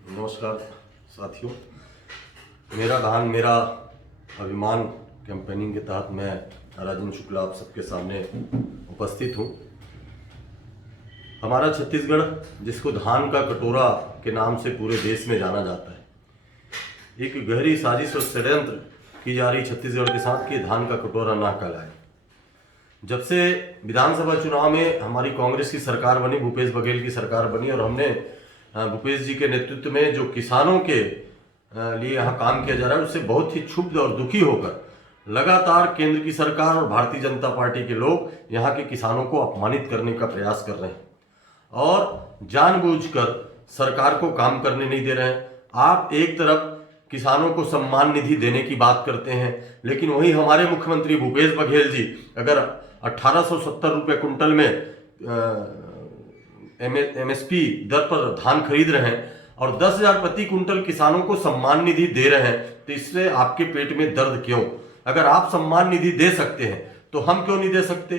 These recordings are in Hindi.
नमस्कार साथियों, मेरा धान मेरा अभिमान कैंपेनिंग के तहत मैं राजेंद्र शुक्ला आप सबके सामने उपस्थित हूँ। हमारा छत्तीसगढ़, जिसको धान का कटोरा के नाम से पूरे देश में जाना जाता है, एक गहरी साजिश और षड्यंत्र की जा रही छत्तीसगढ़ के साथ कि धान का कटोरा ना कहलाए। जब से विधानसभा चुनाव में हमारी कांग्रेस की सरकार बनी, भूपेश बघेल की सरकार बनी, और हमने भूपेश जी के नेतृत्व में जो किसानों के लिए यहाँ काम किया जा रहा है, उससे बहुत ही क्षुब्ध और दुखी होकर लगातार केंद्र की सरकार और भारतीय जनता पार्टी के लोग यहाँ के किसानों को अपमानित करने का प्रयास कर रहे हैं और जानबूझकर सरकार को काम करने नहीं दे रहे हैं। आप एक तरफ किसानों को सम्मान निधि देने की बात करते हैं, लेकिन वही हमारे मुख्यमंत्री भूपेश बघेल जी अगर 1870 रुपये कुंटल में MSP दर पर धान खरीद रहे हैं और 10,000 प्रति कुंटल किसानों को सम्मान निधि दे रहे हैं, तो इससे आपके पेट में दर्द क्यों? अगर आप सम्मान निधि दे सकते हैं तो हम क्यों नहीं दे सकते?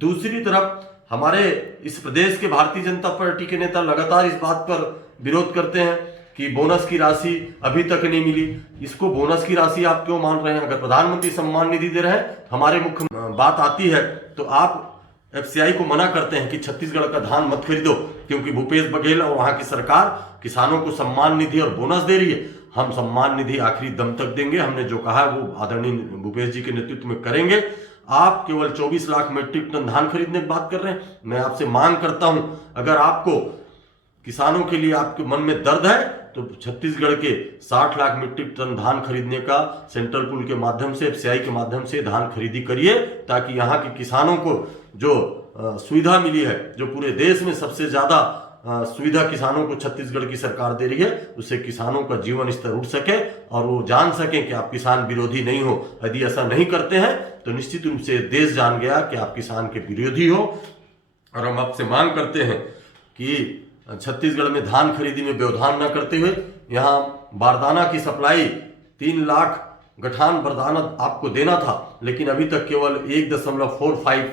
दूसरी तरफ हमारे इस प्रदेश के भारतीय जनता पार्टी के नेता लगातार इस बात पर विरोध करते हैं कि बोनस की राशि अभी तक नहीं मिली। इसको बोनस की राशि आप क्यों मान रहे हैं? अगर प्रधानमंत्री सम्मान निधि दे रहे हैं, हमारे मुख्य बात आती है तो आप FCI को मना करते हैं कि छत्तीसगढ़ का धान मत खरीदो, क्योंकि भूपेश बघेल और वहां की सरकार किसानों को सम्मान निधि और बोनस दे रही है। हम सम्मान निधि आखिरी दम तक देंगे, हमने जो कहा है वो आदरणीय भूपेश जी के नेतृत्व में करेंगे। आप केवल 24 लाख मीट्रिक टन धान खरीदने की बात कर रहे हैं। मैं आपसे मांग करता हूं, अगर आपको किसानों के लिए आपके मन में दर्द है तो छत्तीसगढ़ के 60 लाख मीट्रिक टन धान खरीदने का सेंट्रल पूल के माध्यम से, FCI के माध्यम से धान खरीदी करिए, ताकि यहाँ के किसानों को जो सुविधा मिली है, जो पूरे देश में सबसे ज्यादा सुविधा किसानों को छत्तीसगढ़ की सरकार दे रही है, उससे किसानों का जीवन स्तर उठ सके और वो जान सके कि आप किसान विरोधी नहीं हो। यदि ऐसा नहीं करते हैं तो निश्चित रूप से देश जान गया कि आप किसान के विरोधी हो। और हम आपसे मांग करते हैं कि छत्तीसगढ़ में धान खरीदी में व्यवधान न करते हुए यहाँ बारदाना की सप्लाई 3 लाख गठान बारदाना आपको देना था, लेकिन अभी तक केवल 1.45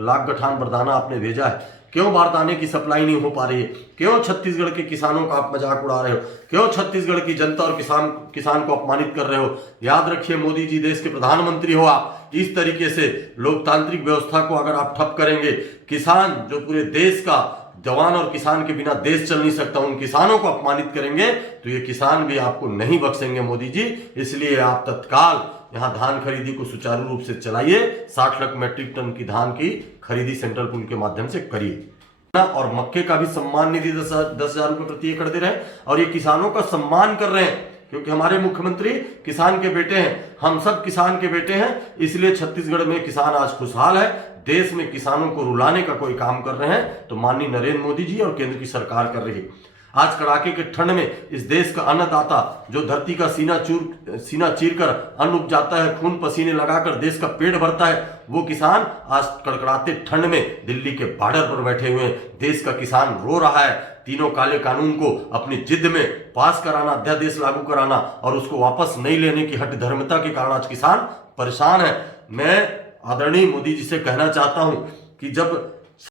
लाख गठान बारदाना आपने भेजा है। क्यों बारदाने की सप्लाई नहीं हो पा रही है? क्यों छत्तीसगढ़ के किसानों का आप मजाक उड़ा रहे हो? क्यों छत्तीसगढ़ की जनता और किसान को अपमानित कर रहे हो? याद रखिए, मोदी जी देश के प्रधानमंत्री हो आप। इस तरीके से लोकतांत्रिक व्यवस्था को अगर आप ठप करेंगे, किसान जो पूरे देश का जवान और किसान के बिना देश चल नहीं सकता, उन किसानों को अपमानित करेंगे तो ये किसान भी आपको नहीं बख्शेंगे मोदी जी। इसलिए आप तत्काल यहाँ धान खरीदी को सुचारू रूप से चलाइए। 60 लाख मीट्रिक टन की धान की खरीदी सेंट्रल पूल के माध्यम से करिए और मक्के का भी सम्मान निधि 10,000 रुपये प्रति एकड़ दे रहे हैं और ये किसानों का सम्मान कर रहे हैं, क्योंकि हमारे मुख्यमंत्री किसान के बेटे हैं, हम सब किसान के बेटे हैं। इसलिए छत्तीसगढ़ में किसान आज खुशहाल है। देश में किसानों को रुलाने का कोई काम कर रहे हैं तो माननीय नरेंद्र मोदी जी और केंद्र की सरकार कर रही है। आज कड़ाके के ठंड में इस देश का अन्नदाता जो धरती का सीना चीर कर अन्न उपजाता है, खून पसीने लगाकर देश का पेट भरता है, वो किसान आज कड़कड़ाते ठंड में दिल्ली के बॉर्डर पर बैठे हुए हैं। देश का किसान रो रहा है। तीनों काले कानून को अपनी जिद में पास कराना, अध्यादेश लागू कराना और उसको वापस नहीं लेने की हठ धर्मता के कारण आज किसान परेशान है। मैं आदरणीय मोदी जी से कहना चाहता हूं कि जब